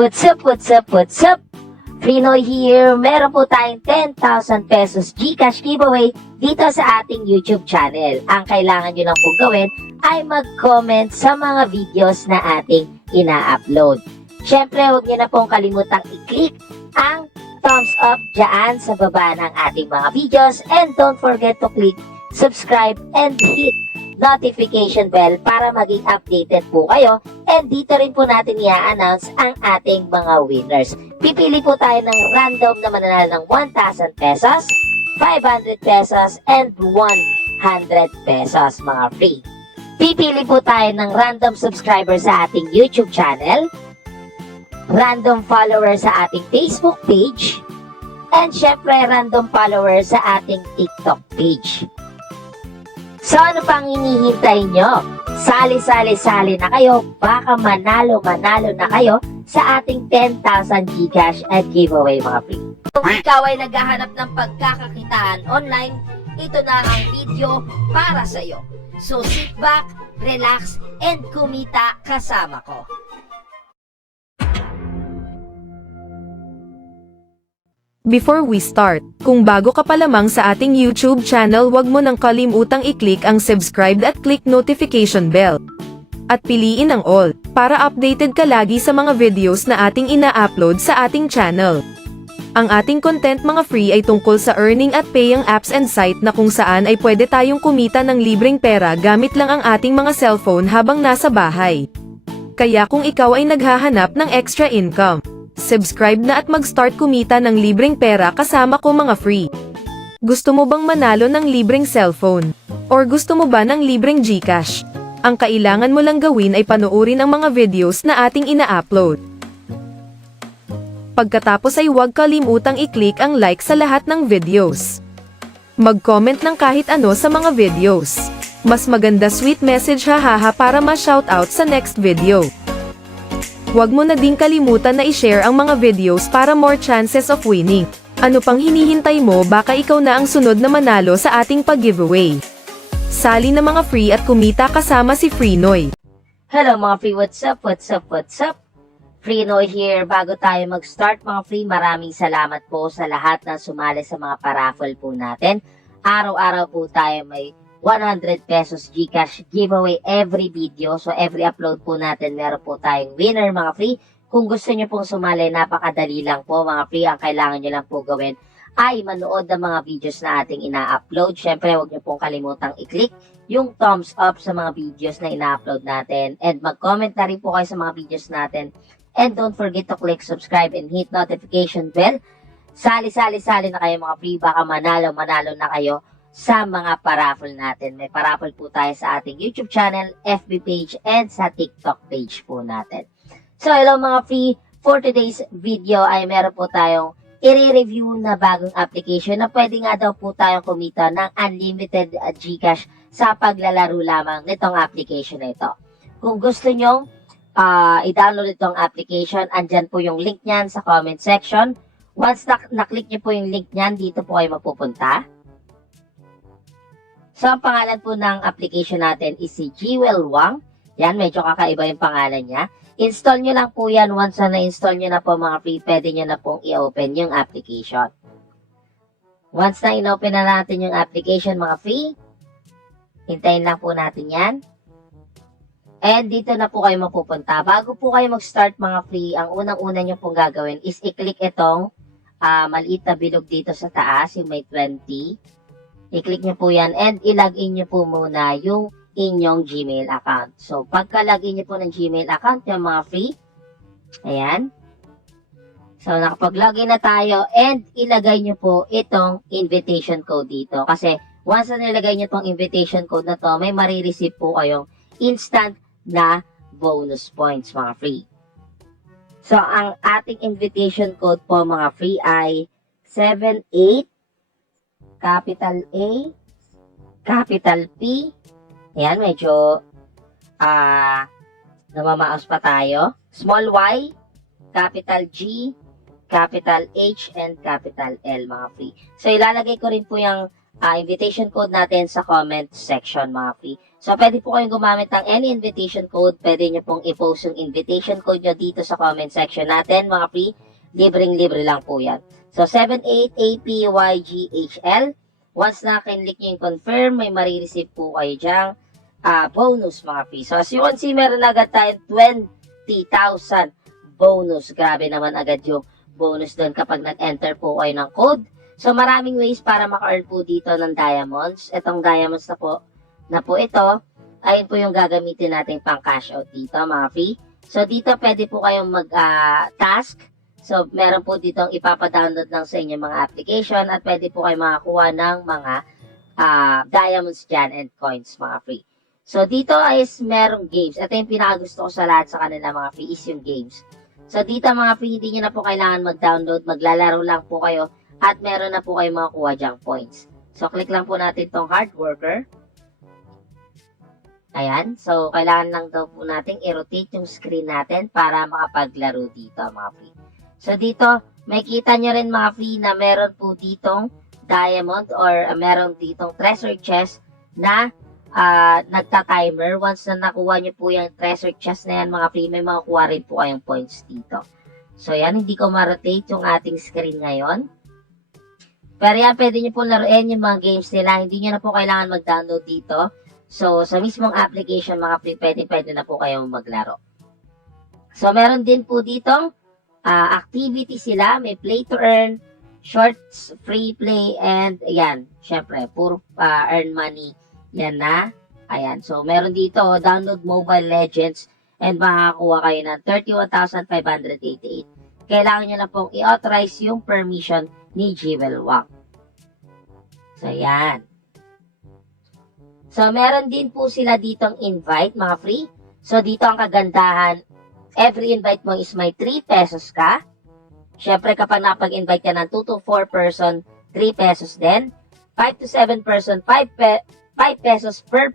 What's up, what's up, what's up? Frinoy here. Meron po tayong 10,000 pesos GCash giveaway dito sa ating YouTube channel. Ang kailangan nyo lang po gawin ay mag-comment sa mga videos na ating ina-upload. Siyempre, huwag nyo na pong kalimutang i-click ang thumbs up dyan sa baba ng ating mga videos. And don't forget to click subscribe and hit notification bell para maging updated po kayo. And dito rin po natin i-announce ang ating mga winners. Pipili po tayo ng random na mananalo ng 1,000 pesos, 500 pesos, and 100 pesos mga free. Pipili po tayo ng random subscriber sa ating YouTube channel, random follower sa ating Facebook page, and syempre random follower sa ating TikTok page. So ano pang hinihintay nyo? Sali na kayo, baka manalo na kayo sa ating 10,000 GCash at giveaway mga free. Kung ikaw ay naghahanap ng pagkakakitaan online, ito na ang video para sa iyo. So sit back, relax, and kumita kasama ko. Before we start, kung bago ka pa lamang sa ating YouTube channel, huwag mo nang kalimutang i-click ang subscribe at click notification bell. At piliin ang all, para updated ka lagi sa mga videos na ating ina-upload sa ating channel. Ang ating content mga free ay tungkol sa earning at paying apps and site na kung saan ay pwede tayong kumita ng libreng pera gamit lang ang ating mga cellphone habang nasa bahay. Kaya kung ikaw ay naghahanap ng extra income, subscribe na at mag-start kumita ng libreng pera kasama ko mga free. Gusto mo bang manalo ng libreng cellphone? Or gusto mo ba ng libreng GCash? Ang kailangan mo lang gawin ay panoorin ang mga videos na ating ina-upload. Pagkatapos ay huwag kalimutang i-click ang like sa lahat ng videos. Mag-comment ng kahit ano sa mga videos. Mas maganda sweet message hahaha para ma-shoutout sa next video. Huwag mo na ding kalimutan na i-share ang mga videos para more chances of winning. Ano pang hinihintay mo, baka ikaw na ang sunod na manalo sa ating pag-giveaway. Sali na mga free at kumita kasama si Frinoy. Hello mga free, what's up, what's up, what's up? Frinoy here. Bago tayo mag-start mga free, maraming salamat po sa lahat na sumali sa mga paraffle po natin. Araw-araw po tayo may 100 pesos GCash giveaway every video. So every upload po natin, meron po tayong winner mga free. Kung gusto nyo pong sumali, napakadali lang po mga free. Ang kailangan nyo lang po gawin ay manood ng mga videos na ating ina-upload. Syempre, huwag nyo pong kalimutang i-click yung thumbs up sa mga videos na ina-upload natin. And mag-comment na rin po kayo sa mga videos natin. And don't forget to click subscribe and hit notification bell. Sali na kayo mga free. Baka manalo na kayo sa mga paraffle natin. May paraffle po tayo sa ating YouTube channel, FB page, and sa TikTok page po natin. So, hello mga free. For today's video ay meron po tayong i-review na bagong application na pwede nga daw po tayong kumita ng unlimited GCash sa paglalaro lamang nitong application na ito. Kung gusto nyo i-download itong application, andyan po yung link nyan sa comment section. Once na-click nyo po yung link nyan, dito po kayo mapupunta. So, ang pangalan po ng application natin is si Jewel Wang. Yan, medyo kakaiba yung pangalan niya. Install nyo lang po yan. Once na na-install nyo na po mga free, pwede nyo na pong i-open yung application. Once na in-open na natin yung application mga free, hintayin lang po natin yan. And dito na po kayo mapupunta. Bago po kayo mag-start mga free, ang unang-una nyo pong gagawin is i-click itong maliit na bilog dito sa taas, yung may 20. I-click nyo po yan and i-login nyo po muna yung inyong Gmail account. So, pagka-login nyo po ng Gmail account yung mga free, ayan. So, nakapag-login na tayo and ilagay nyo po itong invitation code dito. Kasi, once na nilagay nyo itong invitation code na to, may marireceive po kayong instant na bonus points mga free. So, ang ating invitation code po mga free ay 78 capital A, capital P, ayan, medyo namamaos pa tayo, small y, capital G, capital H, and capital L mga free. So, ilalagay ko rin po yung invitation code natin sa comment section, mga free. So, pwede po kayong gumamit ng any invitation code. Pwede nyo pong i-post yung invitation code nyo dito sa comment section natin, mga free. Libreng-libre lang po yan. So, 78APYGHL. Once na kinlik nyo yung confirm, may marireceive po kayo dyang bonus, mga free. So, as you can see, meron agad tayong 20,000 bonus. Grabe naman agad yung bonus doon kapag nag-enter po kayo ng code. So, maraming ways para maka-earn po dito ng diamonds. Itong diamonds na po ito, ayun po yung gagamitin natin pang cash out dito, mga free. So, dito pwede po kayong mag-task. So, meron po dito ipapadownload lang sa inyo mga application at pwede po kayong makakuha ng mga diamonds dyan and coins, mga free. So, dito is merong games. Ito yung pinakagusto ko sa lahat sa kanila, mga free, is yung games. So, dito mga free, hindi nyo na po kailangan mag-download. Maglalaro lang po kayo at meron na po kayong makukuha dyang points. So, click lang po natin tong hard worker. Ayan. So, kailangan lang daw po natin i-rotate yung screen natin para makapaglaro dito, mga free. So, dito, may kita nyo rin, mga free, na meron po ditong diamond or meron ditong treasure chest na nagta-timer. Once na nakuha nyo po yung treasure chest na yan, mga free, may makukuha rin po kayong points dito. So, yan. Hindi ko ma-rotate yung ating screen ngayon. Pero yan, pwede nyo po laruin yung mga games nila. Hindi nyo na po kailangan mag-download dito. So, sa mismong application, mga free, pwede na po kayong maglaro. So, meron din po ditong activity sila. May play to earn, shorts, free play, and ayan, syempre, puro earn money. Yan na. Ayan. So, meron dito, download Mobile Legends and makakuha kayo ng 31,588. Kailangan nyo na pong i-authorize yung permission ni Jewel Wang. So, yan. So, meron din po sila ditong invite, mga free. So, dito ang kagandahan, every invite mo is may 3 pesos ka. Siyempre, kapag nakapag-invite ka ng 2 to 4 person, 3 pesos din. 5 to 7 person, 5 pesos per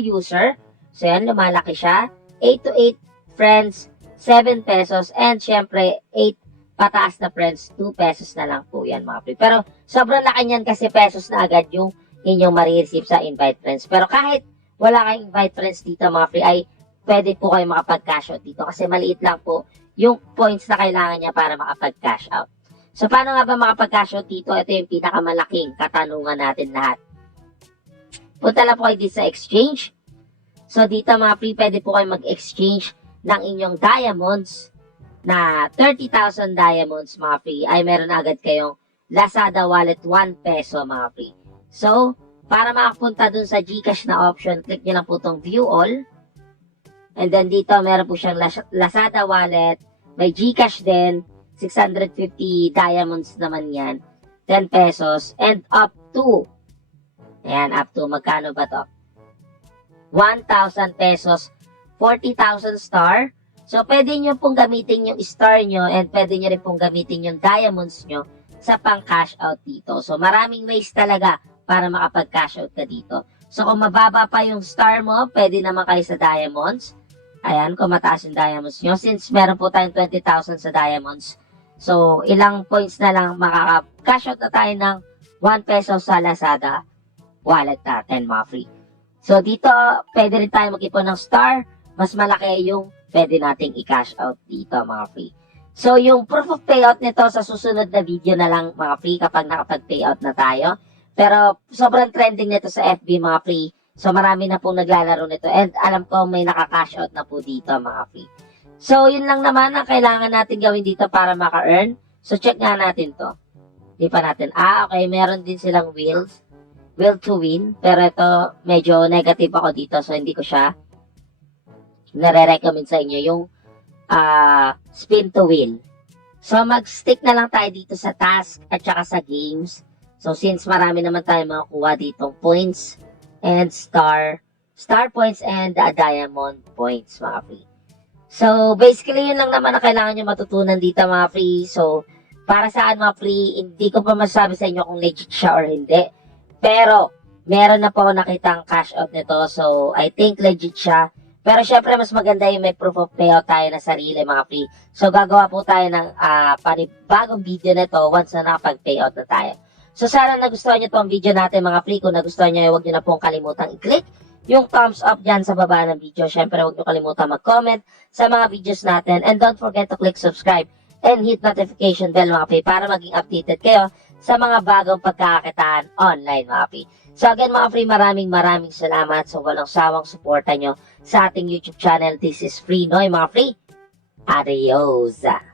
user. So, yan, lumalaki siya. 8 to 8 friends, 7 pesos. And, siyempre, 8 pataas na friends, 2 pesos na lang po yan, mga free. Pero, sobrang laki niyan kasi pesos na agad yung inyong marireceive sa invite friends. Pero, kahit wala kayong invite friends dito, mga free, ay pwede po kayo makapag-cash out dito kasi maliit lang po yung points na kailangan niya para makapag-cash out. So, paano nga ba makapag-cash out dito? Ito yung pinakamalaking katanungan natin lahat. Punta lang po kayo dito sa exchange. So, dito mga free, pwede po kayo mag-exchange ng inyong diamonds na 30,000 diamonds, mga free, ay meron agad kayong Lazada wallet 1 peso, mga free. So, para makapunta dun sa GCash na option, click nyo lang po itong view all. And then dito, meron po siyang Lazada wallet. May GCash din. 650 diamonds naman yan. 10 pesos. And up to, ayan, up to, magkano ba to? 1,000 pesos. 40,000 star. So, pwede nyo pong gamitin yung star nyo and pwede nyo rin pong gamitin yung diamonds nyo sa pang-cash out dito. So, maraming ways talaga para makapag-cash out ka dito. So, kung mababa pa yung star mo, pwede naman kayo sa diamonds. Ayan, kung mataas yung diamonds nyo. Since meron po tayong 20,000 sa diamonds, so, ilang points na lang makaka-cash out na tayo ng 1 peso sa Lazada wallet natin, mga free. So, dito, pwede rin tayo mag-ipon ng star. Mas malaki yung pwede nating i-cash out dito, mga free. So, yung proof of payout nito sa susunod na video na lang, mga free, kapag nakapag-payout na tayo. Pero, sobrang trending nito sa FB, mga free. So, marami na pong naglalaro nito. And alam ko may naka-cash out na po dito, mga free. So, yun lang naman ang kailangan natin gawin dito para maka-earn. So, check nga natin to. Di pa natin. Okay. Meron din silang wheels. Will to win. Pero ito, medyo negative ako dito. So, hindi ko siya nare-recommend sa inyo. Yung spin to win. So, mag-stick na lang tayo dito sa task at saka sa games. So, since marami naman tayo makukuha ditong points and star points and diamond points, mga free. So, basically, yun lang naman na kailangan nyo matutunan dito, mga free. So, para saan, mga free, hindi ko pa masasabi sa inyo kung legit siya or hindi. Pero, meron na po ako nakitang cash out nito. So, I think legit siya. Pero, syempre, mas maganda yung may proof of payout tayo na sarili, mga free. So, gagawa po tayo ng panibagong video nito once na nakapag-payout na tayo. So sana nagustuhan nyo tong video natin mga free. Kung nagustuhan nyo, huwag nyo na pong kalimutang i-click yung thumbs up dyan sa baba ng video. Syempre, huwag nyo kalimutan mag-comment sa mga videos natin. And don't forget to click subscribe and hit notification bell mga free para maging updated kayo sa mga bagong pagkakakitaan online mga free. So again mga free, maraming salamat sa walang sawang suporta nyo sa ating YouTube channel. This is Free Noy mga free. Adios!